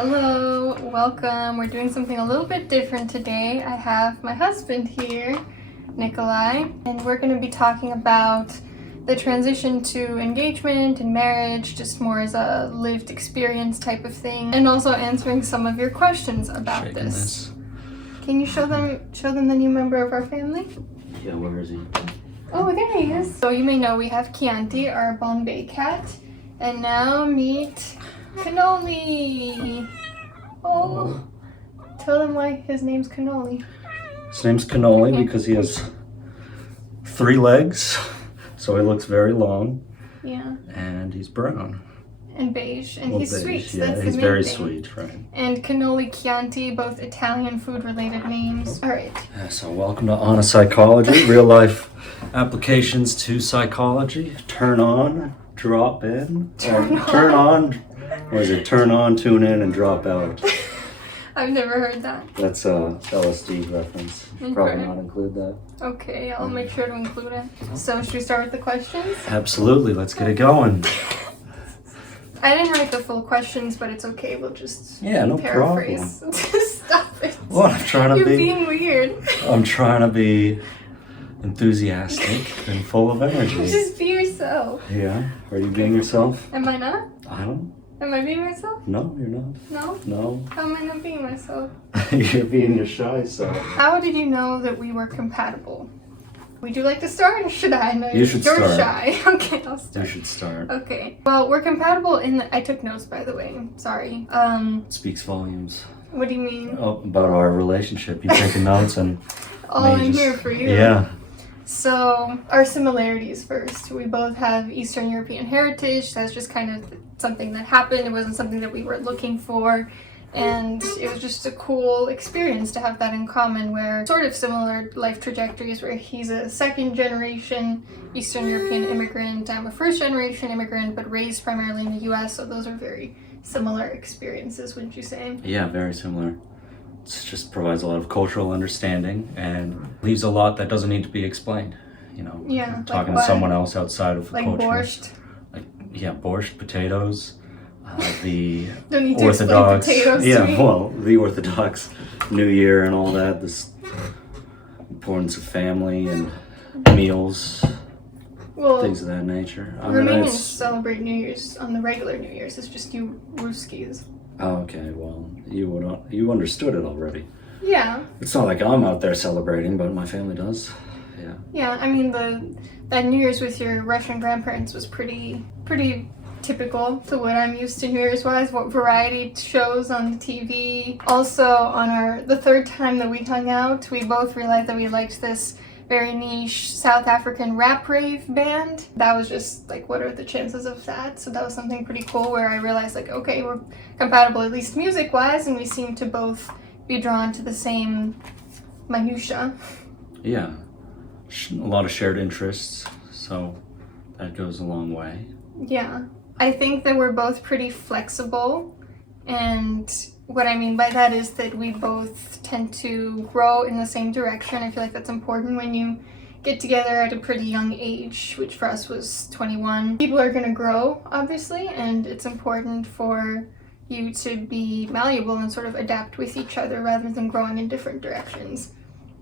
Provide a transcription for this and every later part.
Hello, welcome. We're doing something a little bit different today. I have my husband here, Nikolai, and we're going to be talking about the transition to engagement and marriage, just more as a lived experience type of thing, and also answering some of your questions about this. Can you show them the new member of our family? Yeah, where is he? Oh, there he is. So you may know we have Chianti, our Bombay cat, and now meet Cannoli. Oh, tell them why his name's Cannoli. His name's Cannoli Okay. because he has 3 legs, so he looks very long. Yeah. And he's brown. And beige, and Well, he's beige, sweet. yeah, That's he's the main very thing. sweet, right? And Cannoli, Chianti, both Italian food-related names. All right. Yeah, so welcome to Honor Psychology, real life applications to psychology. Turn on, drop in. Turn on. What is it? Turn on, tune in, and drop out. I've never heard that. That's a LSD reference. Probably not include that. Okay, I'll make sure to include it. So should we start with the questions? Absolutely, let's get it going. I didn't write the full questions, but it's okay. We'll just No paraphrase. Stop it. Well, I'm trying to You're be. being weird. I'm trying to be enthusiastic and full of energy. Just be yourself. Yeah. Are you being yourself? Am I not? I don't. Am I being myself? No, you're not. No? No. How am I not being myself? You're being your shy self. How did you know that we were compatible? Would you like to start or should I? No, You should you're start. shy. Okay, I'll You start. should start. Okay. Well, we're compatible in I took notes, by the way. Sorry. It speaks volumes What do you mean? about our relationship. You taking notes and All me I'm just- here for you. Yeah. So, our similarities first. We both have Eastern European heritage. That's just kind of something that happened. It wasn't something that we were looking for. And it was just a cool experience to have that in common, where sort of similar life trajectories, where he's a second generation Eastern European immigrant. I'm a first generation immigrant, but raised primarily in the US. So those are very similar experiences, wouldn't you say? Yeah, very similar. It just provides a lot of cultural understanding and leaves a lot that doesn't need to be explained. You know, Yeah, talking like to someone what? else outside of the Like culture. borscht. Yeah, borscht, potatoes, the Don't need to Orthodox. explain potatoes Yeah, to me. well, the Orthodox New Year and all that. This importance of family and meals, Well, things of that nature. I mean, Romanians it's celebrate New Year's on the regular New Year's. It's just you Ruskies. okay. Well, you understood it already. Yeah, It's not like I'm out there celebrating, but my family does. Yeah. yeah. I mean, that New Year's with your Russian grandparents was pretty typical to what I'm used to New Year's wise. What variety shows on the TV. Also, on the third time that we hung out, we both realized that we liked this very niche South African rap rave band. That was just like, what are the chances of that? So that was something pretty cool where I realized like, okay, we're compatible at least music wise, and we seem to both be drawn to the same minutia. Yeah. A lot of shared interests, so that goes a long way. Yeah. I think that we're both pretty flexible, and what I mean by that is that we both tend to grow in the same direction. I feel like that's important when you get together at a pretty young age, which for us was 21. People are going to grow, obviously, and it's important for you to be malleable and sort of adapt with each other rather than growing in different directions.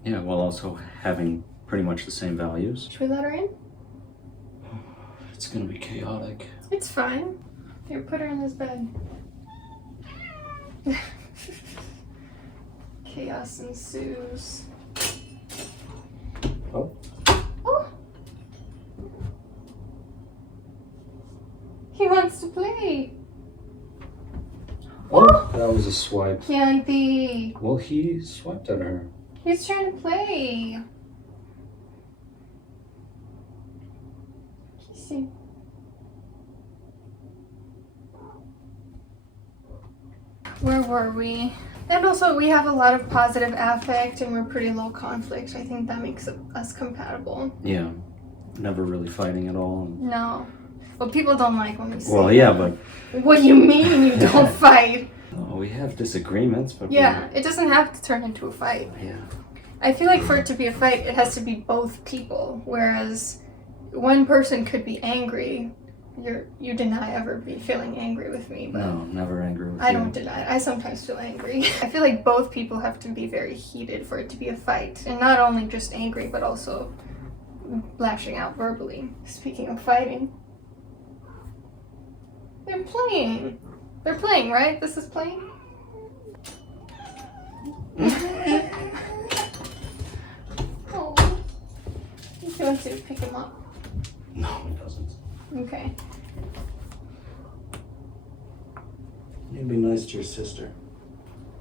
Yeah, while also having pretty much the same values. Should we let her in? It's gonna be chaotic. It's fine. Here, put her in this bed. Chaos ensues. Oh. Oh! He wants to play. Oh, that was a swipe. Chianti. Well, he swiped at her. He's trying to play. See. Where were we? And also, we have a lot of positive affect and we're pretty low conflict. I think that makes us compatible. Yeah. Never really fighting at all. No. Well, people don't like when we say Well, yeah, that. but What do you mean you don't fight? we have disagreements, but Yeah, it doesn't have to turn into a fight. Yeah. I feel like for it to be a fight, it has to be both people. Whereas one person could be angry you deny ever be feeling angry with me, but No, never angry with you. I don't deny it. I sometimes feel angry. I feel like both people have to be very heated for it to be a fight, and not only just angry, but also lashing out verbally. Speaking of fighting, they're playing. They're playing, right? This is playing. Oh, he wants you to pick him up. No, he doesn't. Okay. You need to be nice to your sister.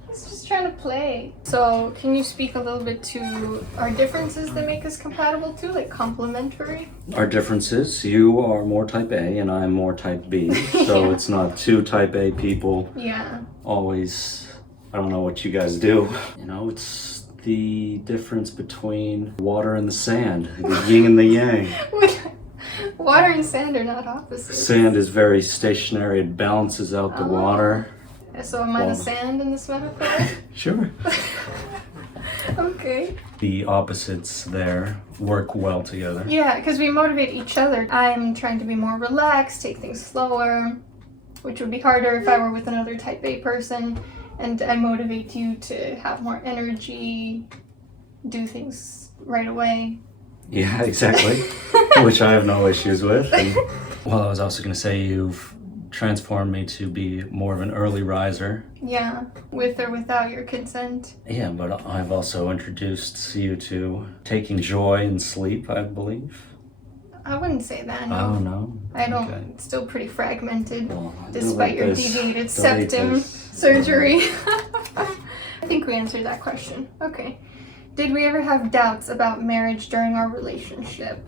He's just trying to play. So, can you speak a little bit to our differences that make us compatible too, like complementary? Our differences, you are more type A and I'm more type B. So Yeah. it's not two type A people Yeah. always, I don't know what you guys do. You know, it's the difference between water and the sand, the yin and the yang. Water and sand are not opposites. Sand is very stationary, it balances out the Oh. water. So am I the sand in this metaphor? Sure. Okay. The opposites there work well together. Yeah, because we motivate each other. I'm trying to be more relaxed, take things slower, which would be harder if I were with another type A person. And I motivate you to have more energy, do things right away. Yeah, exactly. Which I have no issues with. And, well, I was also going to say you've transformed me to be more of an early riser. Yeah, with or without your consent. Yeah, but I've also introduced you to taking joy in sleep, I believe. I wouldn't say that, no. Oh, no? I don't. Okay. It's still pretty fragmented, Well, despite your delete this. deviated Delete septum this. surgery. I think we answered that question. Okay. Did we ever have doubts about marriage during our relationship?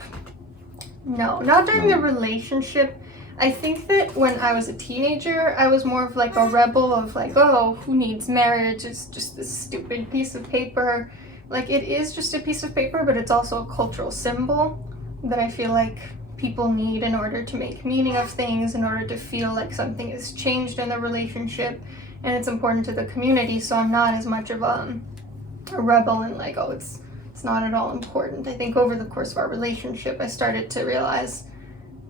No, not during the relationship. I think that when I was a teenager, I was more of like a rebel of like, oh, who needs marriage? It's just this stupid piece of paper. Like, it is just a piece of paper, but it's also a cultural symbol that I feel like people need in order to make meaning of things, in order to feel like something has changed in the relationship, and it's important to the community. So I'm not as much of a rebel and like, oh, it's not at all important. I think over the course of our relationship, I started to realize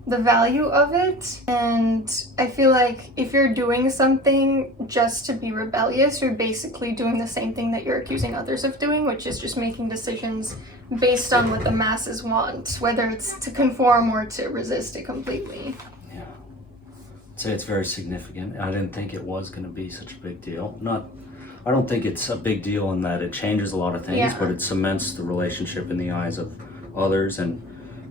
the value of it, and I feel like if you're doing something just to be rebellious, you're basically doing the same thing that you're accusing others of doing, which is just making decisions based on what the masses want, whether it's to conform or to resist it completely. Yeah. I'd say it's very significant. I didn't think it was going to be such a big deal. I don't think it's a big deal in that it changes a lot of things, Yeah. but it cements the relationship in the eyes of others and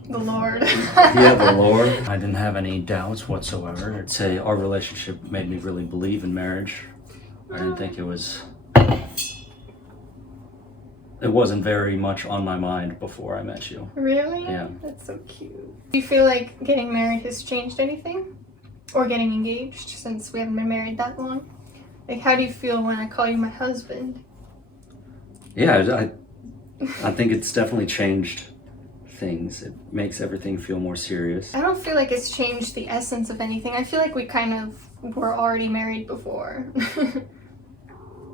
The Lord. yeah, the Lord. I didn't have any doubts whatsoever. I'd say our relationship made me really believe in marriage. I didn't think it wasn't very much on my mind before I met you. Really? Yeah. That's so cute. Do you feel like getting married has changed anything? Or getting engaged, since we haven't been married that long? Like, how do you feel when I call you my husband? Yeah, I think it's definitely changed things. It makes everything feel more serious. I don't feel like it's changed the essence of anything. I feel like we kind of were already married before.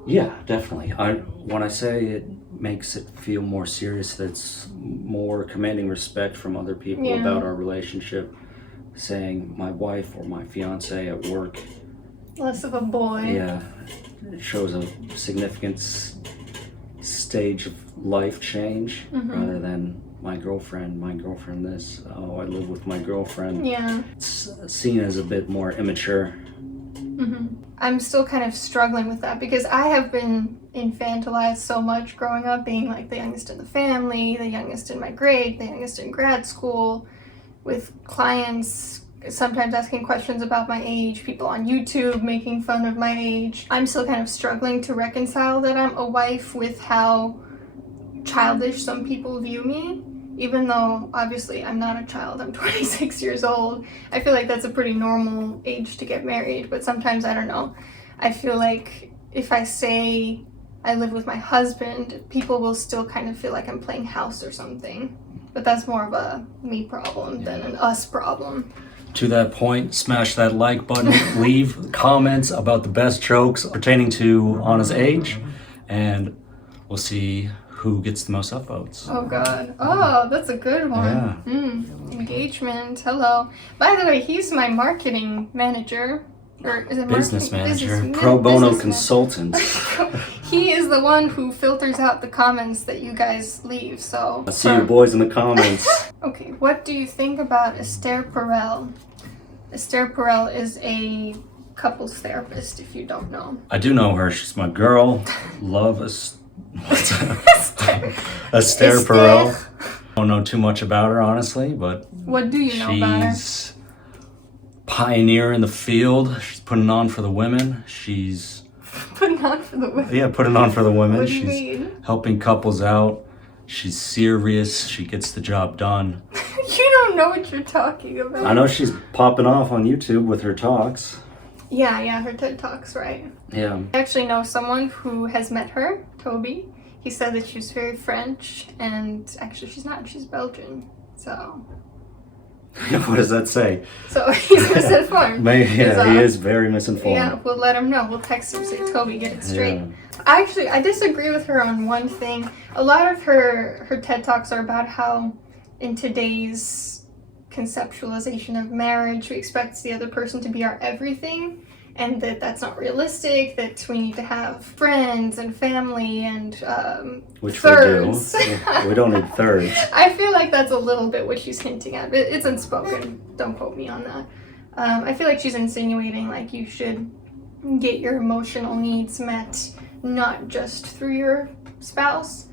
Yeah, definitely. When I say it makes it feel more serious, that's more commanding respect from other people Yeah. about our relationship. Saying my wife or my fiance at work. Less of a boy. Yeah, it shows a significant stage of life change rather than my girlfriend this. Oh, I live with my girlfriend. Yeah. It's seen as a bit more immature. I'm still kind of struggling with that because I have been infantilized so much growing up, being like the youngest in the family, the youngest in my grade, the youngest in grad school, with clients sometimes asking questions about my age, people on YouTube making fun of my age. I'm still kind of struggling to reconcile that I'm a wife with how childish some people view me. Even though obviously I'm not a child, I'm 26 years old. I feel like that's a pretty normal age to get married, but sometimes, I don't know, I feel like if I say I live with my husband, people will still kind of feel like I'm playing house or something. But that's more of a me problem than an us problem. To that point, smash that like button, leave comments about the best jokes pertaining to Anna's age, and we'll see who gets the most upvotes. Oh God. Oh, that's a good one. Yeah. Engagement. Hello. By the way, he's my marketing manager. Or is it Business marketing? manager, pro bono business consultant. He is the one who filters out the comments that you guys leave. So I'll see you boys in the comments. Okay, what do you think about Esther Perel? Esther Perel is a couples therapist, if you don't know. I do know her. She's my girl. Love Esther Perel. Don't know too much about her, honestly, but what do you know about her? She's pioneer in the field. She's putting on for the women. She's putting on for the women. Yeah, putting on for the women. What do you She's mean? helping couples out. She's serious. She gets the job done. You don't know what you're talking about. I know she's popping off on YouTube with her talks. Yeah, her TED Talks, right? Yeah. I actually know someone who has met her, Toby. He said that she's very French, and actually she's not. She's Belgian. So. What does that say? So he's misinformed. Maybe, yeah, he is very misinformed. Yeah, we'll let him know. We'll text him, say, Toby, get it straight. Yeah. Actually, I disagree with her on one thing. A lot of her TED Talks are about how in today's conceptualization of marriage, we expect the other person to be our everything, and that's not realistic, that we need to have friends and family and which thirds. we do. We don't need thirds. I feel like that's a little bit what she's hinting at. It's unspoken. Don't quote me on that. I feel like she's insinuating like you should get your emotional needs met not just through your spouse.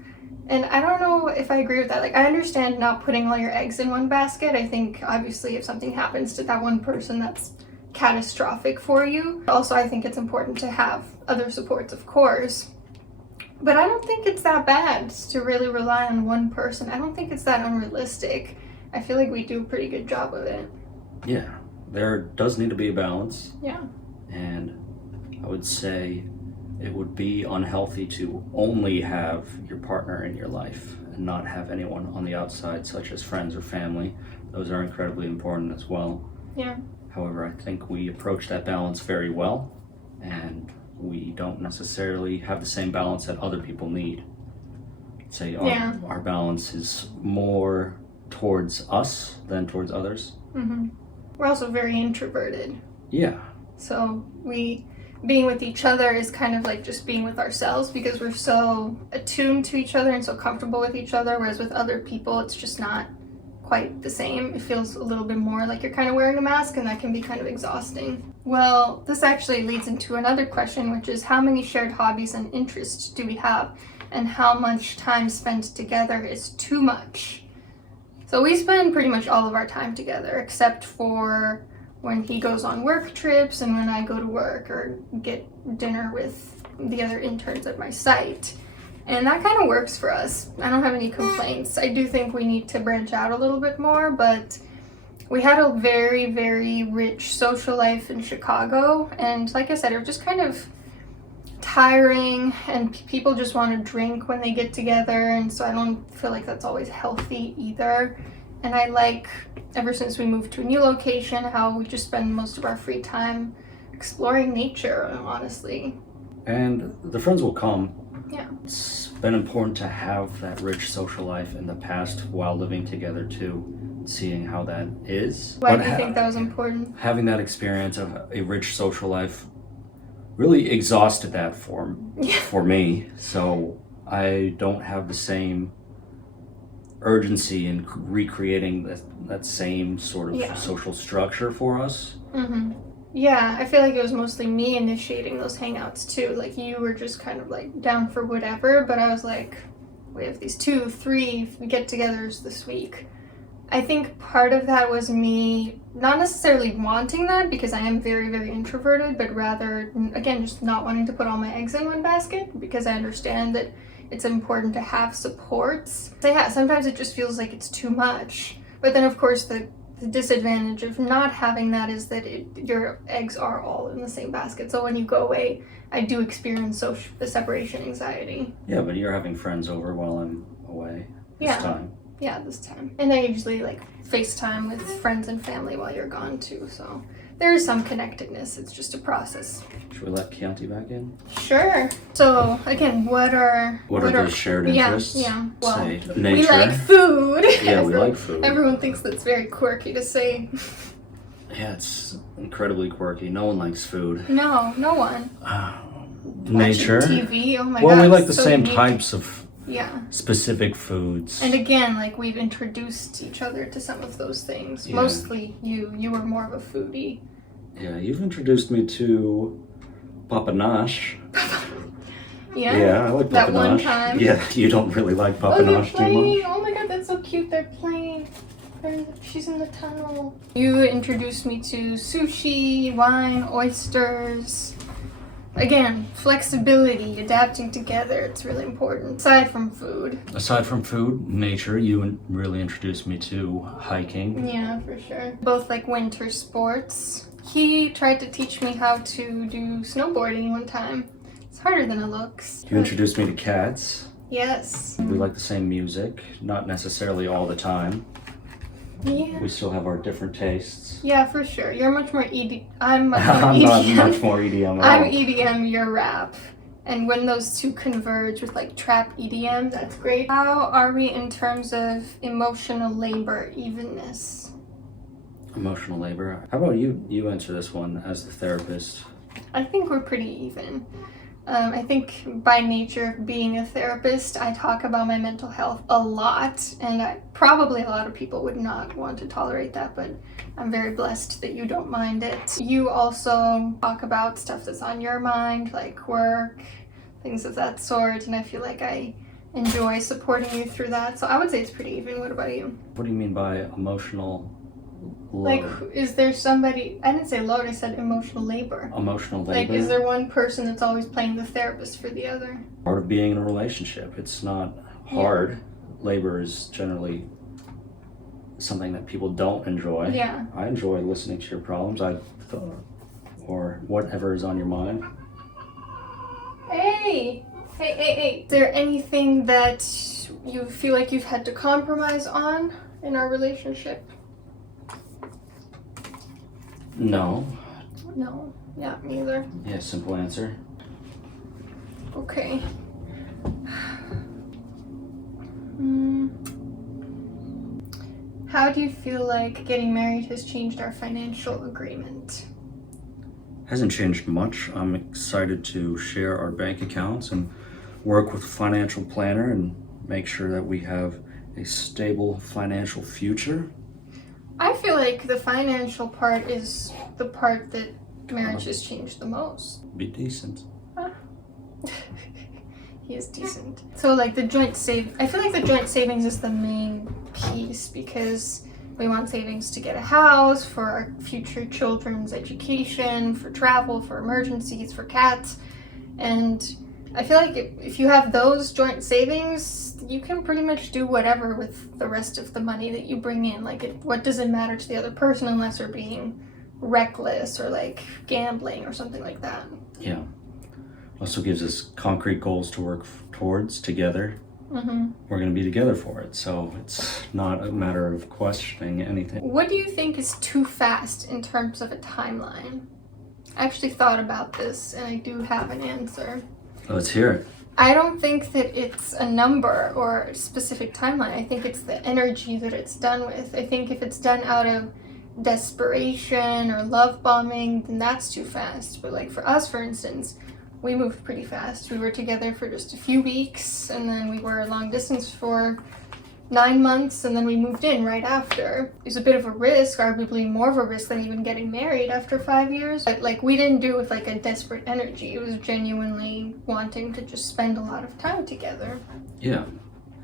And I don't know if I agree with that. Like, I understand not putting all your eggs in one basket. I think obviously if something happens to that one person, that's catastrophic for you. Also, I think it's important to have other supports, of course. But I don't think it's that bad to really rely on one person. I don't think it's that unrealistic. I feel like we do a pretty good job of it. Yeah, there does need to be a balance. Yeah. And I would say it would be unhealthy to only have your partner in your life and not have anyone on the outside, such as friends or family. Those are incredibly important as well. Yeah. However, I think we approach that balance very well, and we don't necessarily have the same balance that other people need. Say our balance is more towards us than towards others. Mm-hmm. We're also very introverted. Yeah. So being with each other is kind of like just being with ourselves because we're so attuned to each other and so comfortable with each other, whereas with other people it's just not quite the same. It feels a little bit more like you're kind of wearing a mask, and that can be kind of exhausting. Well, this actually leads into another question, which is how many shared hobbies and interests do we have, and how much time spent together is too much? So we spend pretty much all of our time together, except for when he goes on work trips and when I go to work or get dinner with the other interns at my site. And that kind of works for us. I don't have any complaints. I do think we need to branch out a little bit more, but we had a very, very rich social life in Chicago. And like I said, it was just kind of tiring, and people just want to drink when they get together. And so I don't feel like that's always healthy either. And I like, ever since we moved to a new location, how we just spend most of our free time exploring nature, honestly. And the friends will come. Yeah. It's been important to have that rich social life in the past while living together too, seeing how that is. Why do you think that was important? Having that experience of a rich social life really exhausted that for me. So I don't have the same urgency in recreating that same sort of social structure for us. Mm-hmm. Yeah, I feel like it was mostly me initiating those hangouts too. Like, you were just kind of like down for whatever, but I was like, we have these 2-3 get-togethers this week. I think part of that was me not necessarily wanting that, because I am very, very introverted, but rather, again, just not wanting to put all my eggs in one basket, because I understand that it's important to have supports. So yeah, sometimes it just feels like it's too much. But then, of course, the disadvantage of not having that is that your eggs are all in the same basket. So when you go away, I do experience the separation anxiety. Yeah, but you're having friends over while I'm away this time. Yeah, this time. And I usually like FaceTime with friends and family while you're gone too. So there is some connectedness. It's just a process. Should we let Chianti back in? Sure. So again, what are those shared interests? Yeah. Well, say we nature. like food. Yeah, we like food. Everyone thinks that's very quirky to say. Yeah, it's incredibly quirky. No one likes food. No one. Nature. Watching TV. Oh my god. Well, we like the so same unique. types of Yeah. specific foods. And again, like we've introduced each other to some of those things. Yeah. Mostly you were more of a foodie. Yeah, you've introduced me to papanache. Yeah. Yeah, I like papanache. That one time. Yeah, you don't really like Oh, they're papanache too playing. much. Oh my god, that's so cute. They're playing. She's in the tunnel. You introduced me to sushi, wine, oysters. Again, flexibility, adapting together. It's really important. Aside from food. Aside from food, nature, you really introduced me to hiking. Yeah, for sure. Both like winter sports. He tried to teach me how to do snowboarding one time. It's harder than it looks. You introduced me to cats. Yes. We like the same music, not necessarily all the time. Yeah. We still have our different tastes. Yeah, for sure. You're much more I'm much more I'm EDM. not much more EDM at I'm all. EDM, you're rap. And when those two converge with like trap EDM, that's great. How are we in terms of emotional labor, evenness? Emotional labor. How about you? You answer this one as the therapist. I think we're pretty even. I think by nature of being a therapist, I talk about my mental health a lot, and probably a lot of people would not want to tolerate that, but I'm very blessed that you don't mind it. You also talk about stuff that's on your mind, like work, things of that sort, and I feel like I enjoy supporting you through that, so I would say it's pretty even. What about you? What do you mean by emotional load? Like, is there somebody, I didn't say load, I said emotional labor. Emotional labor? Like, is there one person that's always playing the therapist for the other? Part of being in a relationship. It's not hard. Labor is generally something that people don't enjoy. Yeah. I enjoy listening to your problems. Or whatever is on your mind. Hey! Hey. Is there anything that you feel like you've had to compromise on in our relationship? No. No. Yeah, neither. Yeah, simple answer. Okay. How do you feel like getting married has changed our financial agreement? Hasn't changed much. I'm excited to share our bank accounts and work with a financial planner and make sure that we have a stable financial future. I feel like the financial part is the part that marriage has changed the most. Be decent. He is decent. So like I feel like the joint savings is the main piece because we want savings to get a house, for our future children's education, for travel, for emergencies, for cats. And I feel like if you have those joint savings, you can pretty much do whatever with the rest of the money that you bring in. Like, what does it matter to the other person unless they're being reckless or like gambling or something like that? Yeah. Also gives us concrete goals to work towards together. Mm-hmm. We're going to be together for it, so it's not a matter of questioning anything. What do you think is too fast in terms of a timeline? I actually thought about this and I do have an answer. Let's hear it. I don't think that it's a number or a specific timeline. I think it's the energy that it's done with. I think if it's done out of desperation or love bombing, then that's too fast. But like for us, for instance, we moved pretty fast. We were together for just a few weeks, and then we were long distance for 9 months, and then we moved in right after. It was a bit of a risk, arguably more of a risk than even getting married after 5 years. But like we didn't do it with like a desperate energy. It was genuinely wanting to just spend a lot of time together. Yeah.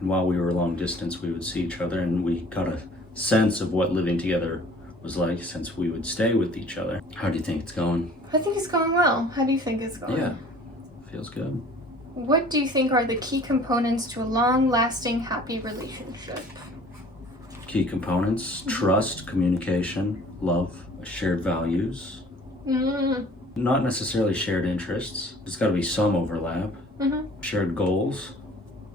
And while we were long distance, we would see each other and we got a sense of what living together was like since we would stay with each other. How do you think it's going? I think it's going well. How do you think it's going? Yeah. Feels good. What do you think are the key components to a long-lasting, happy relationship? Key components: trust, communication, love, shared values. Not necessarily shared interests. There's got to be some overlap. Shared goals.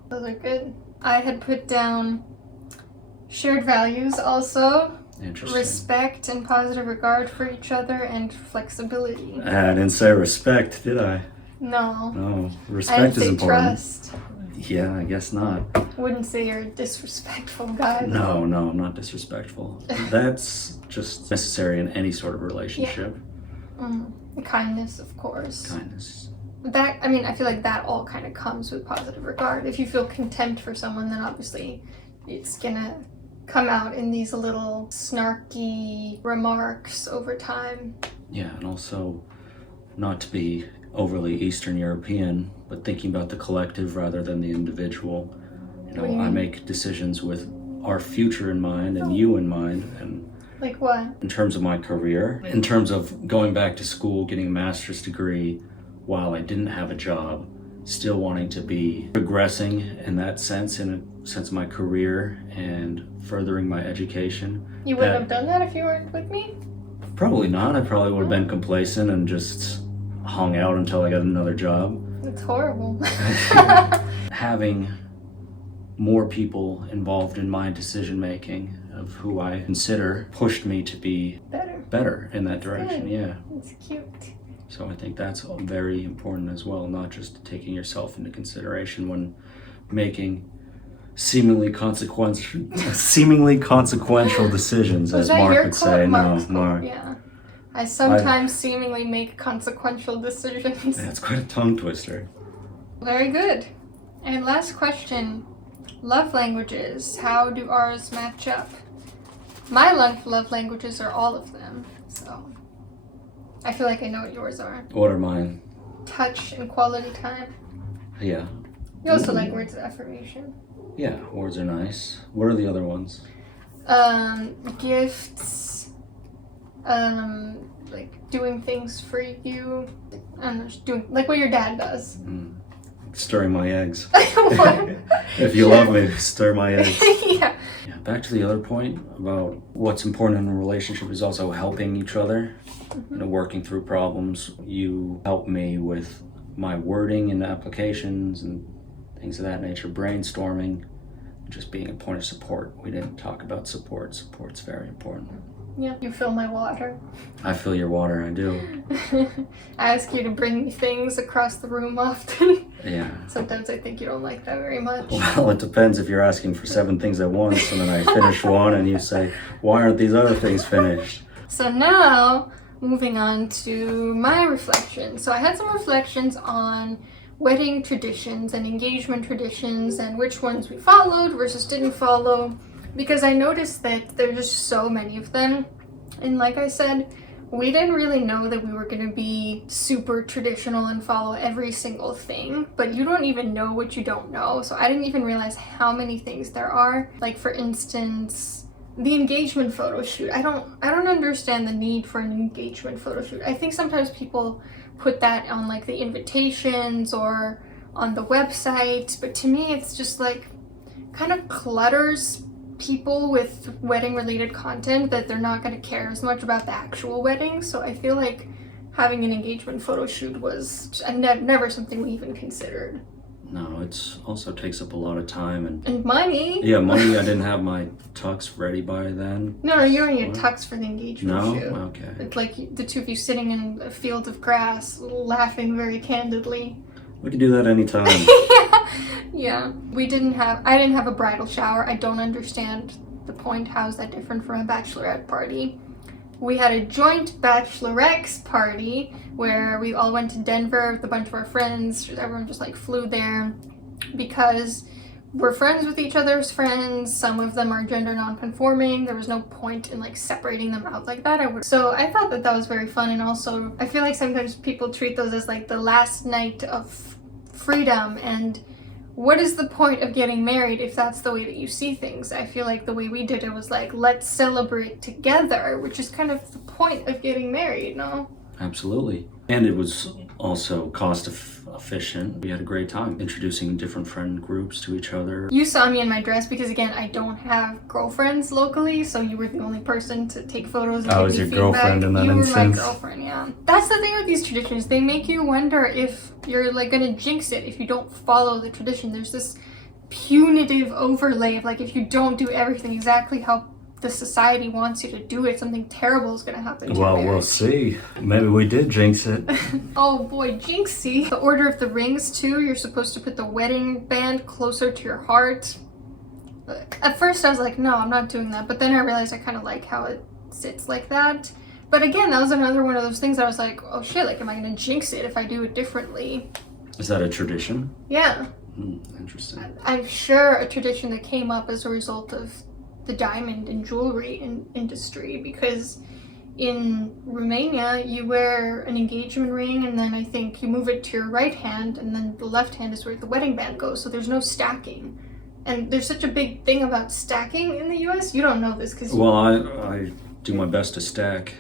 Those are good. I had put down shared values also. Interesting. respect and positive regard for each other, and flexibility. I didn't say respect, did I? No. No, I respect didn't is say important. trust. Yeah, I guess not. Wouldn't say you're a disrespectful guy. No, I'm not disrespectful. That's just necessary in any sort of relationship. Kindness, of course. Kindness. That, I mean, I feel like that all kind of comes with positive regard. If you feel contempt for someone, then obviously it's gonna come out in these little snarky remarks over time. Yeah, and also not to be overly Eastern European, but thinking about the collective rather than the individual. You know, I make decisions with our future in mind and you in mind, and like what? in terms of my career, in terms of going back to school, getting a master's degree while I didn't have a job, still wanting to be progressing in that sense, in a sense of my career and furthering my education. You wouldn't have done that if you weren't with me? Probably not. I probably would have been complacent and just hung out until I got another job. It's horrible. Having more people involved in my decision making of who I consider pushed me to be better in that direction. Good. Yeah. It's cute. So I think that's very important as well, not just taking yourself into consideration when making seemingly consequential decisions, Was as that Mark your would quote? say. Mark's No, quote? Mark. Yeah. I sometimes seemingly make consequential decisions. That's quite a tongue twister. Very good. And last question. Love languages. How do ours match up? My love languages are all of them. So I feel like I know what yours are. What are mine? Touch and quality time. Yeah. You also like words of affirmation. Yeah, words are nice. What are the other ones? Gifts. Like doing things for you. I don't know, just doing like what your dad does. Stirring my eggs. What? If you love me, stir my eggs. Yeah. Yeah, back to the other point about what's important in a relationship is also helping each other. You know, working through problems. You help me with my wording and applications and things of that nature, brainstorming, just being a point of support. We didn't talk about support. Support's very important. Yeah, you fill my water. I fill your water, I do. I ask you to bring me things across the room often. Yeah. Sometimes I think you don't like that very much. Well, it depends if you're asking for 7 things at once and then I finish one and you say, why aren't these other things finished? So now, moving on to my reflections. So I had some reflections on wedding traditions and engagement traditions and which ones we followed versus didn't follow, because I noticed that there's just so many of them. And like I said, we didn't really know that we were going to be super traditional and follow every single thing, but you don't even know what you don't know. So I didn't even realize how many things there are. Like, for instance, the engagement photo shoot. I don't understand the need for an engagement photo shoot. I think sometimes people put that on like the invitations or on the website, but to me it's just like kind of clutters people with wedding related content that they're not going to care as much about the actual wedding. So I feel like having an engagement photo shoot was never something we even considered. No, it's also takes up a lot of time and money. Yeah, money. I didn't have my tux ready by then. No, you don't need a tux for the engagement shoot. No? Okay. It's like the two of you sitting in a field of grass, laughing very candidly. We can do that anytime. Yeah. I didn't have a bridal shower. I don't understand the point. How is that different from a bachelorette party? We had a joint bachelorette party where we all went to Denver with a bunch of our friends. Everyone just like flew there because we're friends with each other's friends. Some of them are gender non-conforming. There was no point in like separating them out like that. So I thought that was very fun, and also I feel like sometimes people treat those as like the last night of freedom, and what is the point of getting married if that's the way that you see things? I feel like the way we did it was like, let's celebrate together, which is kind of the point of getting married, no? Absolutely. And it was also cost efficient. We had a great time introducing different friend groups to each other. You saw me in my dress because, again, I don't have girlfriends locally, so you were the only person to take photos and I give was me your feedback. girlfriend in that You instance. were my girlfriend, yeah. That's the thing with these traditions. They make you wonder if you're like gonna jinx it if you don't follow the tradition. There's this punitive overlay of like, if you don't do everything exactly how the society wants you to do it, something terrible is going to happen to your Well, marriage. we'll see. Maybe we did jinx it. Oh boy, jinxie. The order of the rings too, you're supposed to put the wedding band closer to your heart. At first I was like, no, I'm not doing that. But then I realized I kind of like how it sits like that. But again, that was another one of those things I was like, oh shit, like am I going to jinx it if I do it differently? Is that a tradition? Yeah. Interesting. I'm sure a tradition that came up as a result of the diamond and jewelry industry, because in Romania you wear an engagement ring and then I think you move it to your right hand and then the left hand is where the wedding band goes, so there's no stacking. And there's such a big thing about stacking in the US. You don't know this because Well, I do my best to stack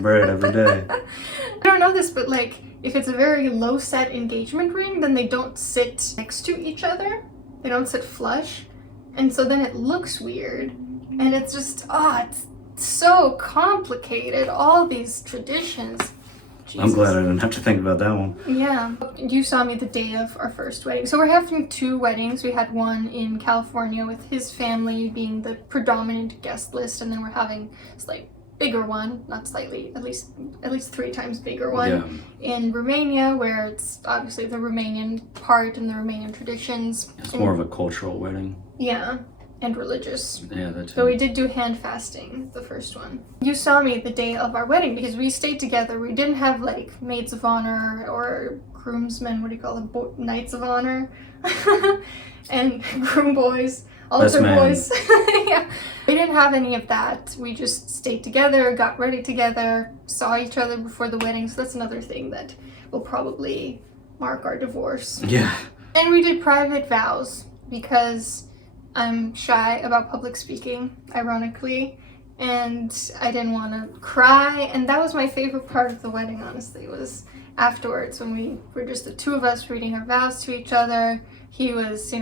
bread every day. I don't know this, but like if it's a very low set engagement ring, then they don't sit next to each other. They don't sit flush. And so then it looks weird. And it's just, it's so complicated. All these traditions. Jesus. I'm glad I didn't have to think about that one. Yeah. You saw me the day of our first wedding. So we're having 2 weddings. We had one in California with his family being the predominant guest list. And then we're having this like bigger one, not slightly, at least 3 times bigger one in Romania, where it's obviously the Romanian part and the Romanian traditions. It's more of a cultural wedding. Yeah, and religious. Yeah, that's So we did do hand fasting, the first one. You saw me the day of our wedding because we stayed together. We didn't have like maids of honor or groomsmen, what do you call them, knights of honor, and groom boys. Altar boys. Yeah. We didn't have any of that. We just stayed together, got ready together, saw each other before the wedding. So that's another thing that will probably mark our divorce. Yeah. And we did private vows because I'm shy about public speaking, ironically. And I didn't want to cry. And that was my favorite part of the wedding, honestly, was afterwards when we were just the 2 of us reading our vows to each other. He was,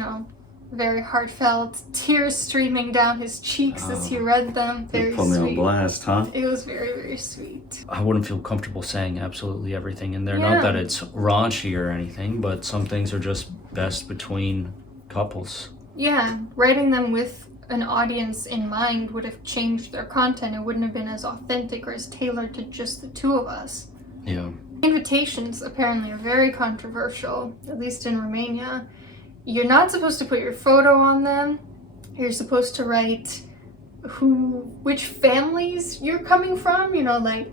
very heartfelt, tears streaming down his cheeks as he read them. Very put me on blast, huh? It was very, very sweet. I wouldn't feel comfortable saying absolutely everything in there. Yeah. Not that it's raunchy or anything, but some things are just best between couples. Yeah, writing them with an audience in mind would have changed their content. It wouldn't have been as authentic or as tailored to just the 2 of us. Yeah. Invitations apparently are very controversial, at least in Romania. You're not supposed to put your photo on them. You're supposed to write which families you're coming from, like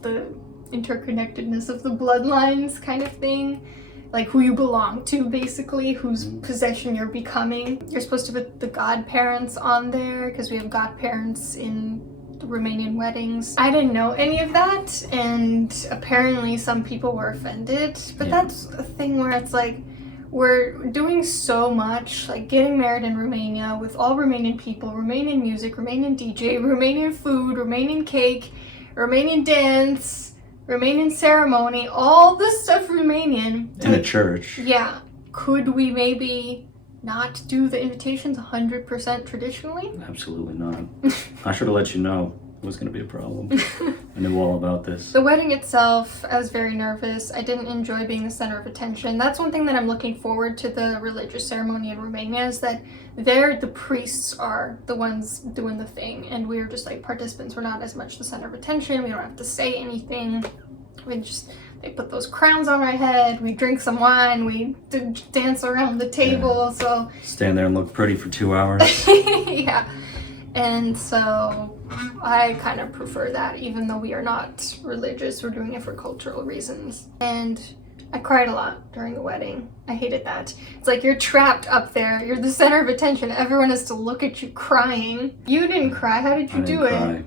the interconnectedness of the bloodlines kind of thing. Like who you belong to, basically, whose possession you're becoming. You're supposed to put the godparents on there because we have godparents in the Romanian weddings. I didn't know any of that, and apparently some people were offended. But that's a thing where it's like, we're doing so much, like getting married in Romania with all Romanian people, Romanian music, Romanian DJ, Romanian food, Romanian cake, Romanian dance, Romanian ceremony, all this stuff Romanian. In a church. Yeah. Could we maybe not do the invitations 100% traditionally? Absolutely not. I should have let you know it was going to be a problem. I knew all about this. The wedding itself, I was very nervous. I didn't enjoy being the center of attention. That's one thing that I'm looking forward to the religious ceremony in Romania, is that there the priests are the ones doing the thing, and we're just like participants. We're not as much the center of attention. We don't have to say anything. They put those crowns on our head, we drink some wine, we dance around the table, so... Stand there and look pretty for 2 hours. Yeah. And so I kind of prefer that, even though we are not religious. We're doing it for cultural reasons. And I cried a lot during the wedding. I hated that. It's like you're trapped up there. You're the center of attention. Everyone has to look at you crying. You didn't cry. How did you do it? Cry.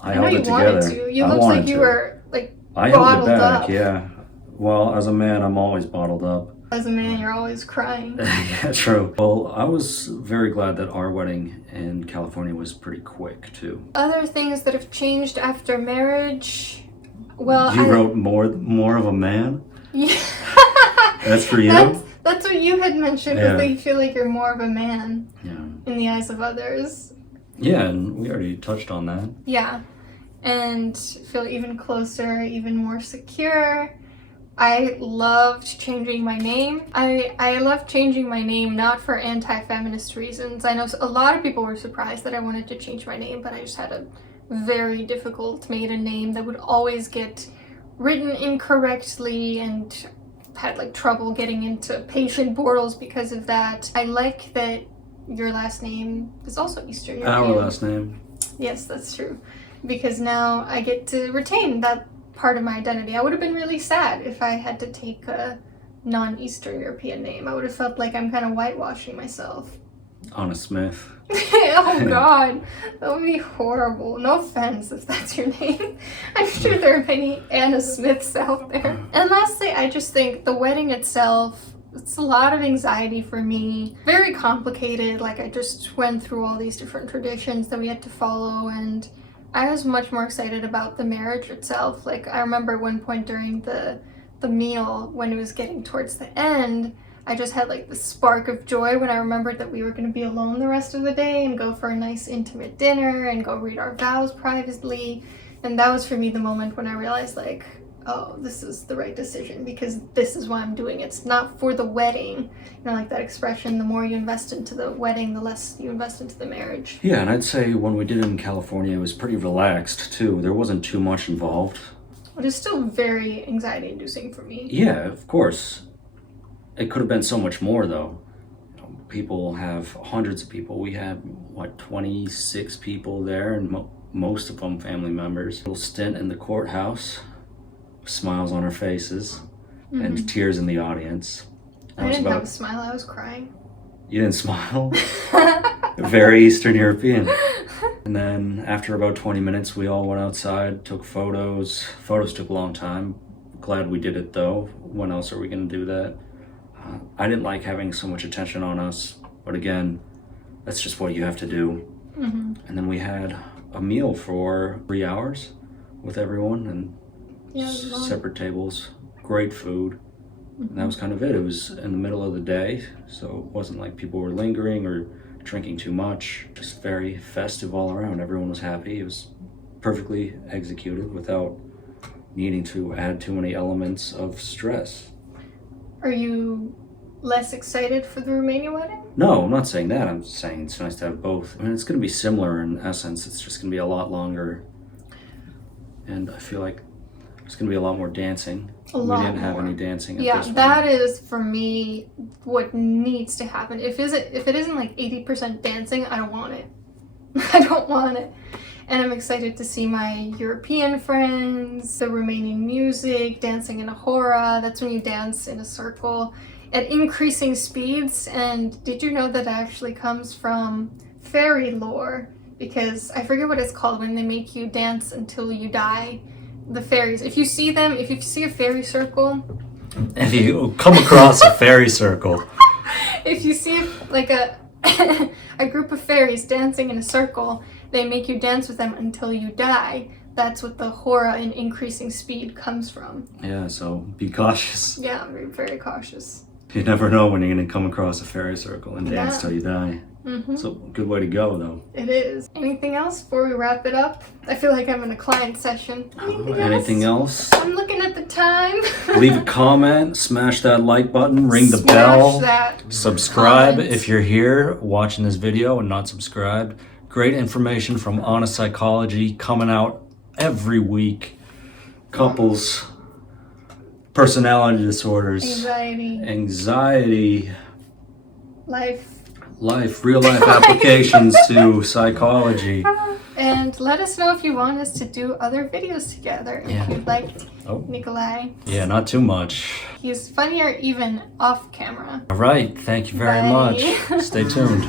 I know held you it wanted together. to. You looked like you were like I held it bottled back, up. yeah. Well, as a man, I'm always bottled up. As a man, you're always crying. Yeah, true. Well, I was very glad that our wedding in California was pretty quick, too. Other things that have changed after marriage. Well, You wrote more of a man? Yeah. That's for you? That's what you had mentioned, Yeah. is that you feel like you're more of a man Yeah. in the eyes of others. Yeah, and we already touched on that. Yeah. And feel even closer, even more secure. I loved changing my name. I loved changing my name not for anti-feminist reasons. I know a lot of people were surprised that I wanted to change my name, but I just had a very difficult maiden name that would always get written incorrectly and had like trouble getting into patient portals because of that. I like that your last name is also Eastern European. Our last name. Yes, that's true. Because now I get to retain that part of my identity. I would have been really sad if I had to take a non-Eastern European name. I would have felt like I'm kind of whitewashing myself. Anna Smith. Oh god, that would be horrible. No offense if that's your name. I'm sure there are many Anna Smiths out there. And lastly, I just think the wedding itself, it's a lot of anxiety for me. Very complicated. Like, I just went through all these different traditions that we had to follow, and I was much more excited about the marriage itself. Like, I remember one point during the meal when it was getting towards the end, I just had like this spark of joy when I remembered that we were going to be alone the rest of the day and go for a nice intimate dinner and go read our vows privately. And that was for me the moment when I realized, like, oh, this is the right decision because this is why I'm doing it. It's not for the wedding. You know, like that expression, the more you invest into the wedding, the less you invest into the marriage. Yeah, and I'd say when we did it in California, it was pretty relaxed too. There wasn't too much involved. It is still very anxiety-inducing for me. Yeah, of course. It could have been so much more, though. You know, people have hundreds of people. We had, 26 people there, and most of them family members. A little stint in the courthouse, smiles on our faces, and tears in the audience. I didn't have a smile, I was crying. You didn't smile? Very Eastern European. And then after about 20 minutes, we all went outside, took photos. Photos took a long time. Glad we did it, though. When else are we going to do that? I didn't like having so much attention on us, but again, that's just what you have to do. And then we had a meal for 3 hours with everyone, and separate tables, great food. And that was kind of it. It was in the middle of the day, so it wasn't like people were lingering or drinking too much. Just very festive all around. Everyone was happy. It was perfectly executed without needing to add too many elements of stress. Are you less excited for the Romania wedding? No, I'm not saying that. I'm saying it's nice to have both. I mean, it's going to be similar in essence. It's just going to be a lot longer. And I feel like there's going to be a lot more dancing. We didn't have any dancing at this one. That is, for me, what needs to happen. If it isn't like 80% dancing, I don't want it. I don't want it. And I'm excited to see my European friends, the Romanian music, dancing in a hora. That's when you dance in a circle at increasing speeds. And did you know that actually comes from fairy lore? Because I forget what it's called when they make you dance until you die. The fairies. If you see a fairy circle. If you come across a fairy circle. If you see like a group of fairies dancing in a circle, they make you dance with them until you die. That's what the hora in increasing speed comes from. Yeah, so be cautious. Yeah, I'm very cautious. You never know when you're going to come across a fairy circle and dance till you die. It's a good way to go, though. It is. Anything else before we wrap it up? I feel like I'm in a client session. Anything else? I'm looking at the time. Leave a comment, smash that like button, ring the Smash bell. that Subscribe comment. if you're here watching this video and not subscribed. Great information from Honest Psychology coming out every week. Couples, personality disorders, anxiety, life, real life applications to psychology. And let us know if you want us to do other videos together. If you liked Nikolai. Yeah, not too much. He's funnier even off camera. All right, thank you very much. Stay tuned.